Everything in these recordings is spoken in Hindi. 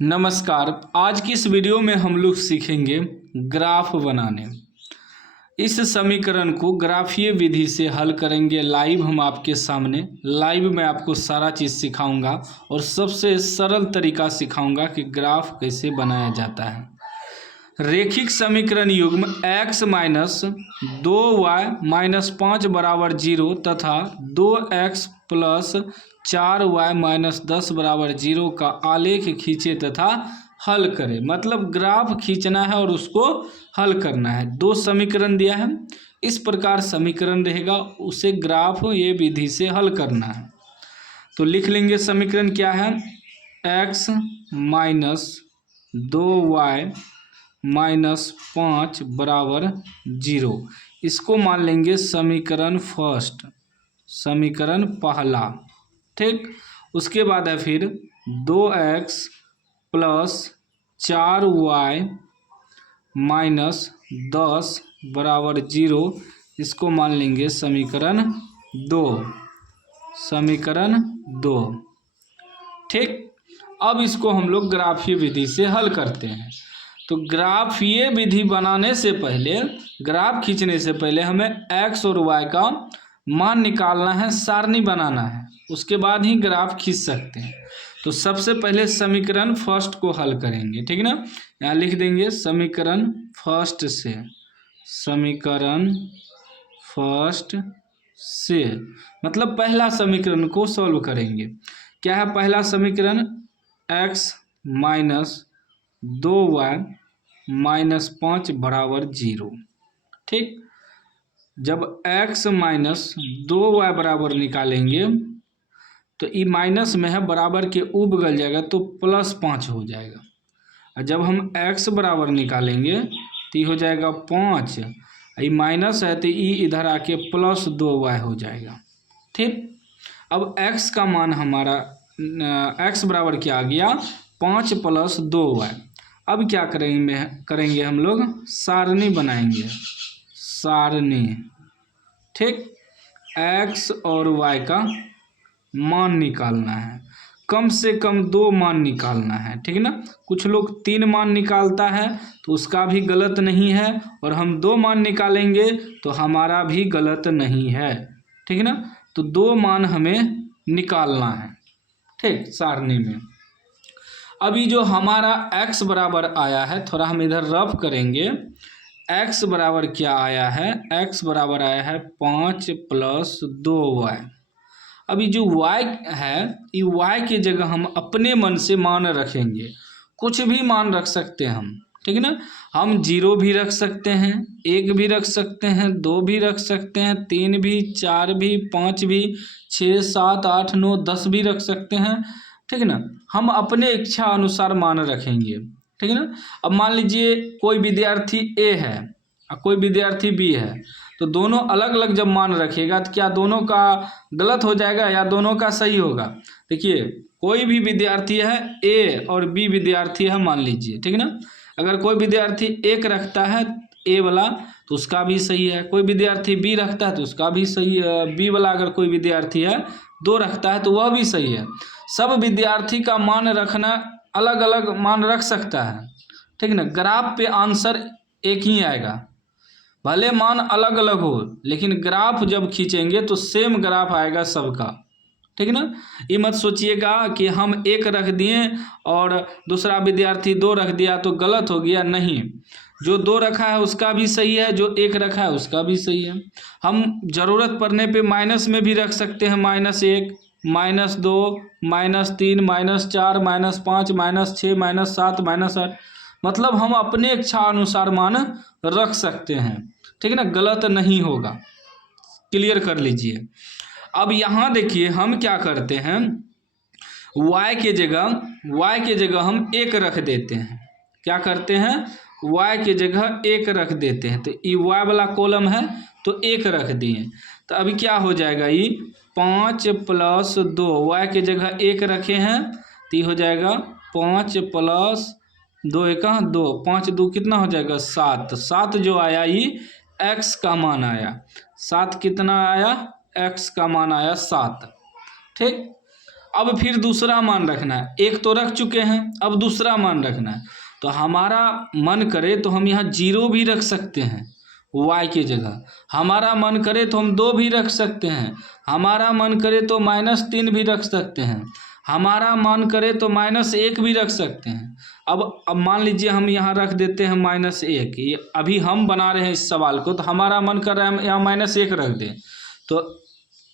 नमस्कार। आज की इस वीडियो में हम लोग सीखेंगे ग्राफ बनाने। इस समीकरण को ग्राफीय विधि से हल करेंगे। लाइव हम आपके सामने लाइव में आपको सारा चीज़ सिखाऊंगा और सबसे सरल तरीका सिखाऊंगा कि ग्राफ कैसे बनाया जाता है। रेखिक समीकरण युग्म x माइनस 2y माइनस 5 बराबर 0 तथा 2x प्लस 4y माइनस 10 बराबर 0 का आलेख खींचे तथा हल करें। मतलब ग्राफ खींचना है और उसको हल करना है। दो समीकरण दिया है, इस प्रकार समीकरण रहेगा, उसे ग्राफ ये विधि से हल करना है। तो लिख लेंगे समीकरण क्या है, x माइनस 2y माइनस 5 बराबर 0। इसको मान लेंगे समीकरण फर्स्ट, समीकरण पहला। ठीक, उसके बाद है फिर 2x प्लस 4y माइनस 10 बराबर 0। इसको मान लेंगे समीकरण 2, समीकरण 2। ठीक, अब इसको हम लोग ग्राफीय विधि से हल करते हैं। तो ग्राफीय विधि बनाने से पहले, ग्राफ खींचने से पहले हमें x और y का मान निकालना है, सारणी बनाना है, उसके बाद ही ग्राफ खींच सकते हैं। तो सबसे पहले समीकरण फर्स्ट को हल करेंगे, ठीक ना। यहाँ लिख देंगे समीकरण फर्स्ट से, समीकरण फर्स्ट से मतलब पहला समीकरण को सॉल्व करेंगे। क्या है पहला समीकरण, x माइनस 2y माइनस 5 बराबर 0। ठीक, जब x माइनस 2y बराबर निकालेंगे तो ये माइनस में है, बराबर के ऊपर गल जाएगा तो प्लस 5 हो जाएगा। और जब हम x बराबर निकालेंगे तो ये हो जाएगा 5, ये माइनस है तो ये इधर आके प्लस 2y हो जाएगा। ठीक, अब x का मान हमारा x बराबर क्या आ गया, 5 प्लस 2y। अब क्या करेंगे हम लोग, सारणी बनाएंगे, सारणी। ठीक, x और y का मान निकालना है, कम से कम 2 मान निकालना है, ठीक ना। कुछ लोग 3 मान निकालता है तो उसका भी गलत नहीं है, और हम 2 मान निकालेंगे तो हमारा भी गलत नहीं है, ठीक ना। तो 2 मान हमें निकालना है, ठीक, सारणी में। अभी जो हमारा x बराबर आया है, थोड़ा हम इधर रफ करेंगे। x बराबर क्या आया है, x बराबर आया है 5 प्लस 2y। अभी जो y है, ये y की जगह हम अपने मन से मान रखेंगे, कुछ भी मान रख सकते हैं हम, ठीक है ना। हम 0 भी रख सकते हैं, 1 भी रख सकते हैं, 2 भी रख सकते हैं, 3 भी, 4 भी, 5 भी, 6, 7, 8, 9, 10 भी रख सकते हैं, ठीक है ना। हम अपने इच्छा अनुसार मान रखेंगे, ठीक है ना। अब मान लीजिए कोई विद्यार्थी A है और कोई विद्यार्थी B है, तो दोनों अलग अलग जब मान रखेगा तो क्या दोनों का गलत हो जाएगा या दोनों का सही होगा। देखिए, कोई भी विद्यार्थी है, A और B विद्यार्थी है मान लीजिए, ठीक है ना। अगर कोई विद्यार्थी 1 रखता है A वाला तो उसका भी सही है, कोई विद्यार्थी B रखता है तो उसका भी सही है, B वाला अगर कोई विद्यार्थी है 2 रखता है तो वह भी सही है। सब विद्यार्थी का मान रखना अलग अलग मान रख सकता है, ठीक ना। ग्राफ पे आंसर एक ही आएगा, भले मान अलग अलग हो, लेकिन ग्राफ जब खींचेंगे तो सेम ग्राफ आएगा सबका, ठीक ना। ये मत सोचिएगा कि हम 1 रख दिए और दूसरा विद्यार्थी 2 रख दिया तो गलत हो गया, नहीं। जो 2 रखा है उसका भी सही है, जो 1 रखा है उसका भी सही है। हम ज़रूरत पड़ने पे माइनस में भी रख सकते हैं, -1, -2, -3, -4, -5, -6, -7, -8। मतलब हम अपने इच्छा अनुसार मान रख सकते हैं, ठीक है ना, गलत नहीं होगा। क्लियर कर लीजिए। अब यहाँ देखिए हम क्या करते हैं, y के जगह हम 1 रख देते हैं। क्या करते हैं, y के जगह 1 रख देते हैं। तो ये y वाला कॉलम है तो 1 रख दिए, तो अभी क्या हो जाएगा, ये 5 प्लस 2, y के जगह 1 रखे हैं तो ये हो जाएगा 5 प्लस 2 1 2, 5 2 कितना हो जाएगा 7। 7 जो आया ये x का मान आया, 7 कितना आया, x का मान आया 7। ठीक, अब फिर दूसरा मान रखना है, एक तो रख चुके हैं, अब दूसरा मान रखना है। तो हमारा मन करे तो हम यहाँ 0 भी रख सकते हैं y की जगह, हमारा मन करे तो हम 2 भी रख सकते हैं, हमारा मन करे तो -3 भी रख सकते हैं, हमारा मन करे तो -1 भी रख सकते हैं। अब मान लीजिए हम यहाँ रख देते हैं -1, ये अभी हम बना रहे हैं इस सवाल को, तो हमारा मन कर रहा है यहाँ -1 रख दें। तो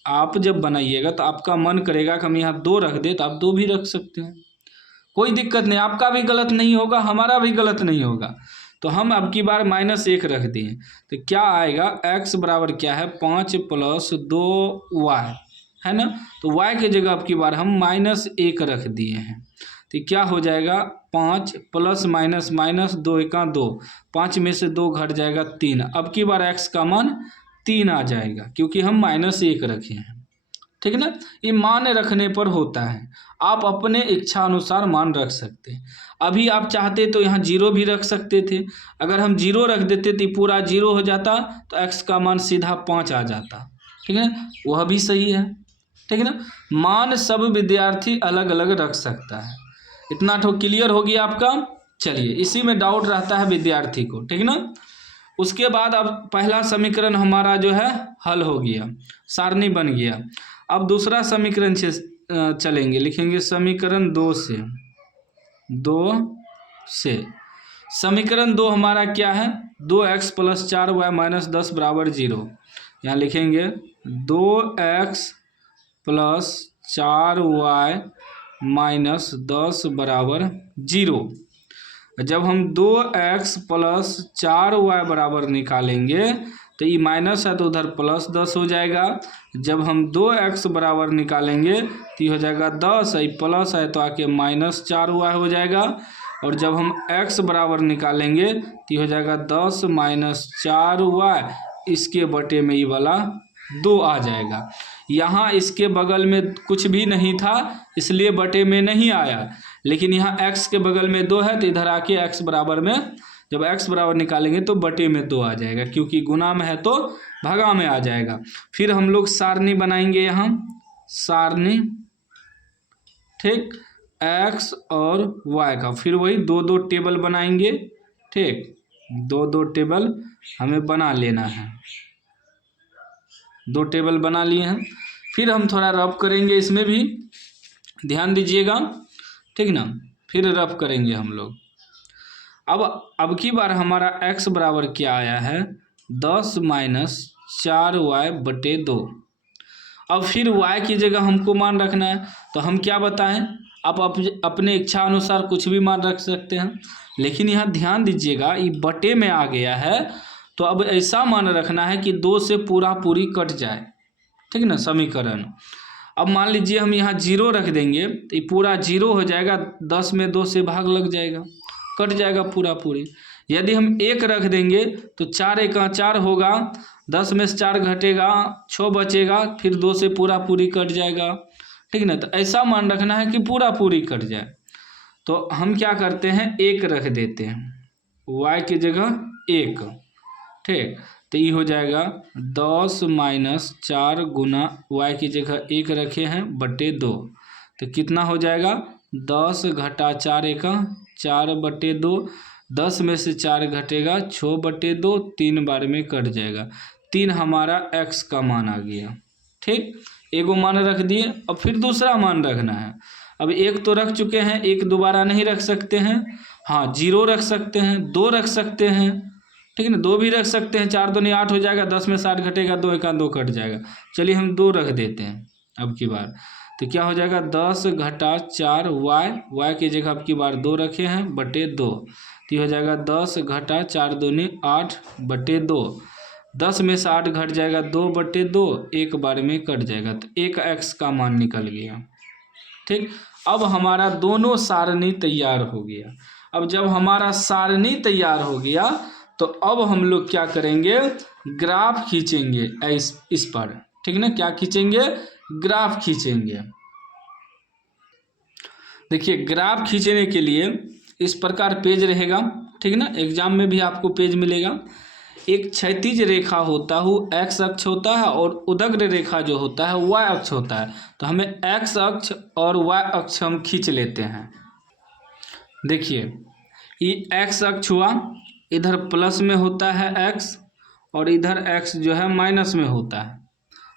आप जब बनाइएगा तो आपका मन करेगा कि हम यहाँ 2 रख दें, तो आप 2 भी रख सकते हैं, कोई दिक्कत नहीं, आपका भी गलत नहीं होगा, हमारा भी गलत नहीं होगा। तो हम अब की बार -1 रख दिए, तो क्या आएगा, x बराबर क्या है 5 + 2y है ना। तो y की जगह अब की बार हम -1 रख दिए हैं। तो क्या हो जाएगा 5 ± 2 × 2, 5 में से 2 घट जाएगा 3। अब की बार x का मान 3 आ जाएगा क्योंकि हम -1 रखे हैं। ठीक है ना, ये मान रखने पर होता है, आप अपने इच्छा अनुसार मान रख सकते हैं। अभी आप चाहते तो यहाँ 0 भी रख सकते थे, अगर हम 0 रख देते तो पूरा 0 हो जाता, तो x का मान सीधा 5 आ जाता। ठीक है ना, वह भी सही है। ठीक है ना, मान सब विद्यार्थी अलग अलग रख सकता है। इतना तो क्लियर हो गया आपका। चलिए, इसी में डाउट रहता है विद्यार्थी को। ठीक है ना, उसके बाद अब पहला समीकरण हमारा जो है हल हो गया, सारणी बन गया। अब दूसरा समीकरण से चलेंगे, लिखेंगे समीकरण 2 से समीकरण 2 हमारा क्या है, 2x + 4y - 10 = 0। यहाँ लिखेंगे 2x + 4y - 10 = 0। जब हम 2x + 4y बराबर निकालेंगे तो ये माइनस है तो उधर +10 हो जाएगा। जब हम 2x बराबर निकालेंगे तो ये हो जाएगा 10, ये प्लस है तो आके -4y हो जाएगा। और जब हम x बराबर निकालेंगे तो ये हो जाएगा 10 - 4y, इसके बटे में ये वाला 2 आ जाएगा। यहाँ इसके बगल में कुछ भी नहीं था इसलिए बटे में नहीं आया, लेकिन यहाँ x के बगल में 2 है तो इधर आके x बराबर में, जब x बराबर निकालेंगे तो बटे में 2 आ जाएगा, क्योंकि गुना में है तो भागा में आ जाएगा। फिर हम लोग सारणी बनाएंगे, यहाँ सारणी, ठीक, x और y का, फिर वही 2-2 टेबल बनाएंगे। ठीक, 2-2 टेबल हमें बना लेना है, 2 टेबल बना लिए हैं। फिर हम थोड़ा रफ करेंगे, इसमें भी ध्यान दीजिएगा। ठीक ना, फिर रफ करेंगे हम लोग। अब की बार हमारा x बराबर क्या आया है, 10 - 4y/2। अब फिर y की जगह हमको मान रखना है, तो हम क्या बताएं, आप अपने इच्छा अनुसार कुछ भी मान रख सकते हैं, लेकिन यहाँ ध्यान दीजिएगा ये बटे में आ गया है, तो अब ऐसा मान रखना है कि 2 से पूरी कट जाए। ठीक ना, समीकरण। अब मान लीजिए हम यहाँ 0 रख देंगे तो ये पूरा 0 हो जाएगा, 10 में 2 से भाग लग जाएगा, कट जाएगा पूरी। यदि हम 1 रख देंगे तो 4 × 4 होगा, 10 में से 4 घटेगा, 6 बचेगा, फिर 2 से पूरी कट जाएगा। ठीक ना, तो ऐसा मान रखना है कि पूरी कट जाए। तो हम क्या करते हैं, 1 रख देते हैं, y की जगह 1। ठीक, तो ये हो जाएगा 10 - 4 गुना y की जगह 1 रखे हैं बटे 2, तो कितना हो जाएगा, 10 - 4 × 4/2, 10 में से 4 घटेगा, 6/2, 3 बार में कट जाएगा। 3 हमारा x का मान आ गया। ठीक, एगो मान रख दिए, अब फिर दूसरा मान रखना है। अब 1 तो रख चुके हैं, 1 दोबारा नहीं रख सकते हैं, हाँ 0 रख सकते हैं, 2 रख सकते हैं। ठीक है ना, 2 भी रख सकते हैं, 4 दूनी 8 हो जाएगा, 10 में 60 घटेगा, 2 × 2 कट जाएगा। चलिए हम 2 रख देते हैं अब की बार, तो क्या हो जाएगा, 10 - 4y की जगह अब की बार 2 रखे हैं बटे 2, तो हो जाएगा 10 - 4 दूनी 8/2, 10 में से 8 घट जाएगा, 2/2, 1 बार में कट जाएगा, तो 1 x का मान निकल गया। ठीक, अब हमारा दोनों सारणी तैयार हो गया। अब जब हमारा सारणी तैयार हो गया तो अब हम लोग क्या करेंगे, ग्राफ खींचेंगे इस पर। ठीक ना, क्या खींचेंगे, ग्राफ खींचेंगे। देखिए, ग्राफ खींचने के लिए इस प्रकार पेज रहेगा। ठीक ना, एग्जाम में भी आपको पेज मिलेगा। एक क्षैतिज रेखा होता है वो एक्स अक्ष होता है और उदग्र रेखा जो होता है वाई अक्ष होता है। तो हमें एक्स अक्ष और वाई अक्ष हम खींच लेते हैं। देखिए ये एक्स अक्ष हुआ, इधर प्लस में होता है एक्स और इधर एक्स जो है माइनस में होता है।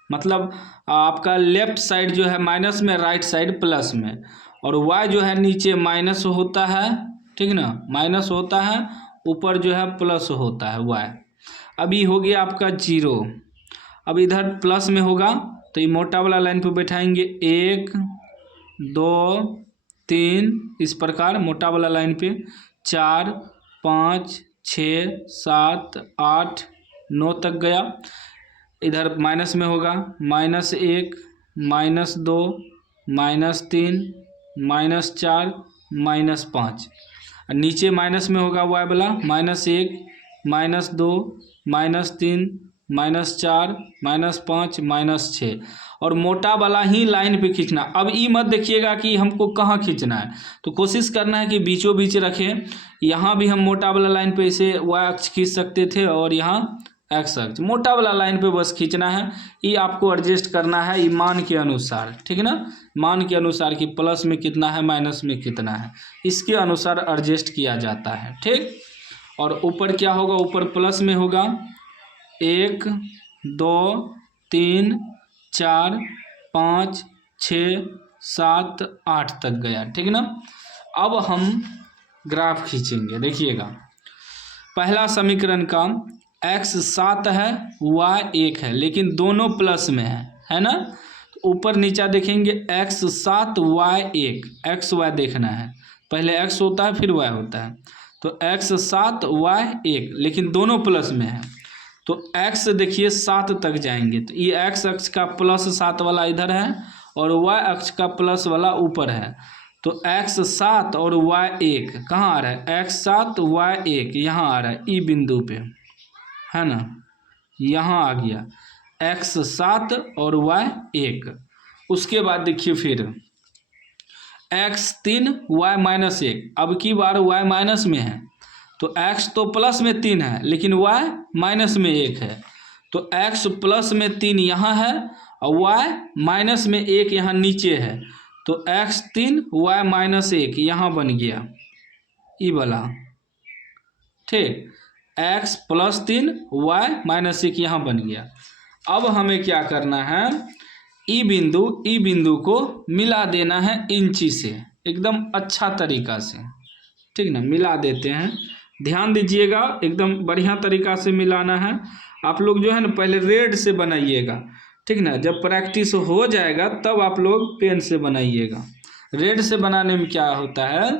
मतलब आपका लेफ्ट साइड जो है माइनस में, राइट साइड प्लस में, और वाई जो है नीचे माइनस होता है, ठीक ना, माइनस होता है, ऊपर जो है प्लस होता है वाई। अभी हो गया आपका जीरो। अब इधर प्लस में होगा तो ये मोटा वाला लाइन पे बैठाएंगे 1 2 3, इस प्रकार मोटा वाला लाइन पे 4 5 6 7 8 9 तक गया। इधर माइनस में होगा -1 -2 -3 -4 -5। नीचे माइनस में होगा वाई वाला -1 -2 -3 -4 -5 -6, और मोटा वाला ही लाइन पे खींचना। अब ये मत देखिएगा कि हमको कहाँ खींचना है, तो कोशिश करना है कि बीचों बीच रखें। यहाँ भी हम मोटा वाला लाइन पे इसे वाई अक्ष खींच सकते थे और यहाँ एक्स अक्ष, मोटा वाला लाइन पे बस खींचना है। ये आपको एडजस्ट करना है ये मान के अनुसार, ठीक है ना, मान के अनुसार कि प्लस में कितना है माइनस में कितना है, इसके अनुसार एडजस्ट किया जाता है, ठीक। और ऊपर क्या होगा, ऊपर प्लस में होगा 1 2 3 4 5 6 7 8 तक गया, ठीक ना। अब हम ग्राफ खींचेंगे। देखिएगा पहला समीकरण का x 7 है y 1 है, लेकिन दोनों प्लस में है ना। तो ऊपर नीचा देखेंगे x 7 y 1, x y देखना है, पहले x होता है फिर y होता है। तो x 7 y 1, लेकिन दोनों प्लस में है, तो x देखिए 7 तक जाएंगे, तो ये x अक्ष का +7 वाला इधर है और y अक्ष का प्लस वाला ऊपर है। तो x 7 और y 1 कहाँ आ रहा है, x 7 y 1 यहाँ आ रहा है, ई बिंदु पे है ना, यहाँ आ गया x 7 और y 1। उसके बाद देखिए फिर x 3 y -1, अब की बार y माइनस में है, तो x तो प्लस में 3 है लेकिन y माइनस में 1 है। तो x प्लस में 3 यहाँ है और y माइनस में 1 यहाँ नीचे है, तो x 3 y -1 यहाँ बन गया ई वाला, ठीक। x +3 y -1 यहाँ बन गया। अब हमें क्या करना है, ई बिंदु को मिला देना है इंची से, एकदम अच्छा तरीका से, ठीक ना, मिला देते हैं। ध्यान दीजिएगा एकदम बढ़िया तरीका से मिलाना है। आप लोग जो है ना पहले रेड से बनाइएगा, ठीक ना, जब प्रैक्टिस हो जाएगा तब आप लोग पेन से बनाइएगा। रेड से बनाने में क्या होता है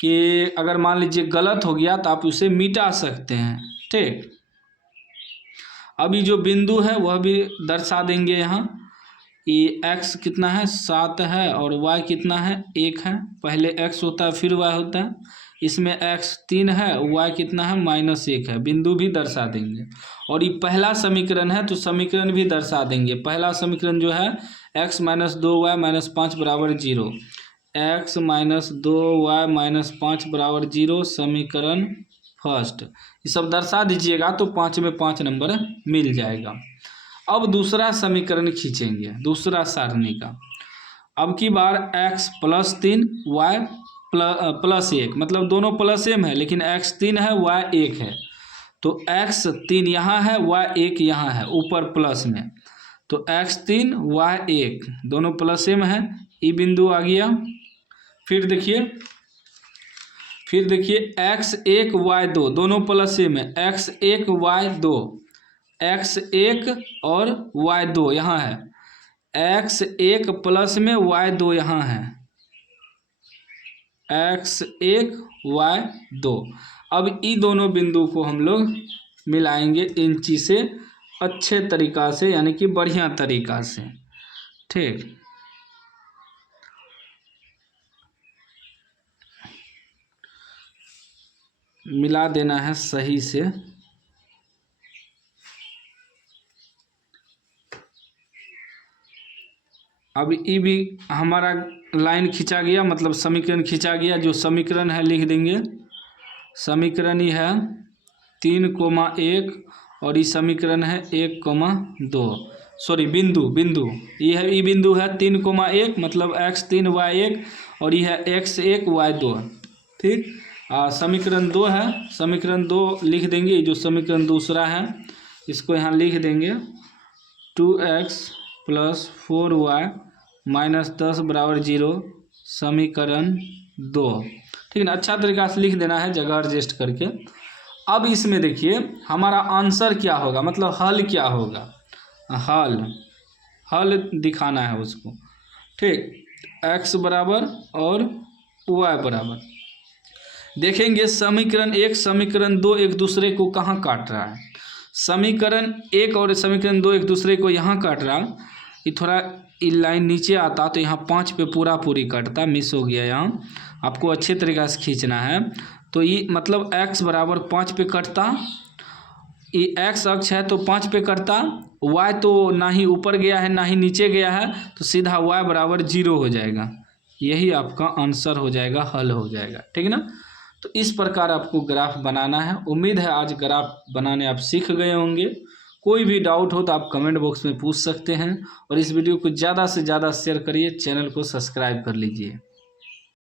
कि अगर मान लीजिए गलत हो गया तो आप उसे मिटा सकते हैं, ठीक। अभी जो बिंदु है वह भी दर्शा देंगे यहाँ। ये x कितना है 7 है और y कितना है 1 है, पहले x होता है फिर y होता है। इसमें x 3 है, y कितना है -1 है, बिंदु भी दर्शा देंगे। और ये पहला समीकरण है तो समीकरण भी दर्शा देंगे। पहला समीकरण जो है x - 2y - 5 = 0, x - 2y - 5 = 0, समीकरण फर्स्ट। ये सब दर्शा दीजिएगा तो 5 में 5 नंबर मिल जाएगा। अब दूसरा समीकरण खींचेंगे, दूसरा सारणी का। अब की बार x +3 y +1, मतलब दोनों प्लस सेम है लेकिन x 3 है y 1 है, तो x 3 यहाँ है y 1 यहाँ है ऊपर प्लस में, तो x 3 y 1 दोनों प्लस सेम है, ई बिंदु आ गया। फिर देखिए x 1 y 2 दोनों प्लस सेम है, x 1 y 2, x 1 और y 2 यहाँ है, x 1 प्लस में y 2 यहाँ है, x 1 y 2। अब ई दोनों बिंदु को हम लोग मिलाएंगे इंची से अच्छे तरीका से, यानी कि बढ़िया तरीका से, ठीक। मिला देना है सही से। अब ये भी हमारा लाइन खींचा गया, मतलब समीकरण खींचा गया। जो समीकरण है लिख देंगे, समीकरण ही है 3, 1 और ये समीकरण है 1,2, सॉरी बिंदु ये है, ये बिंदु है 3,1 मतलब x3 y1 और ये है x1 y2। ठीक, समीकरण 2 है, समीकरण 2 लिख देंगे। जो समीकरण दूसरा है इसको यहाँ लिख देंगे 2x + 4y - 10 = 0, समीकरण 2। ठीक है ना, अच्छा तरीका से लिख देना है जगह एडजस्ट करके। अब इसमें देखिए हमारा आंसर क्या होगा, मतलब हल क्या होगा, हल दिखाना है उसको। ठीक, x बराबर और y बराबर। देखेंगे समीकरण 1 समीकरण 2 एक दूसरे को कहाँ काट रहा है। समीकरण 1 और समीकरण 2 एक दूसरे को यहाँ काट रहा। ये थोड़ा ये लाइन नीचे आता तो यहाँ 5 पे पूरी कटता, मिस हो गया। यहाँ आपको अच्छे तरीक़े से खींचना है। तो ये मतलब x बराबर 5 पे कटता, ये x अक्ष है तो 5 पे कटता, y तो ना ही ऊपर गया है ना ही नीचे गया है, तो सीधा y बराबर 0 हो जाएगा। यही आपका आंसर हो जाएगा, हल हो जाएगा। ठीक है ना, तो इस प्रकार आपको ग्राफ बनाना है। उम्मीद है आज ग्राफ बनाने आप सीख गए होंगे। कोई भी डाउट हो तो आप कमेंट बॉक्स में पूछ सकते हैं और इस वीडियो को ज़्यादा से ज़्यादा शेयर करिए, चैनल को सब्सक्राइब कर लीजिए।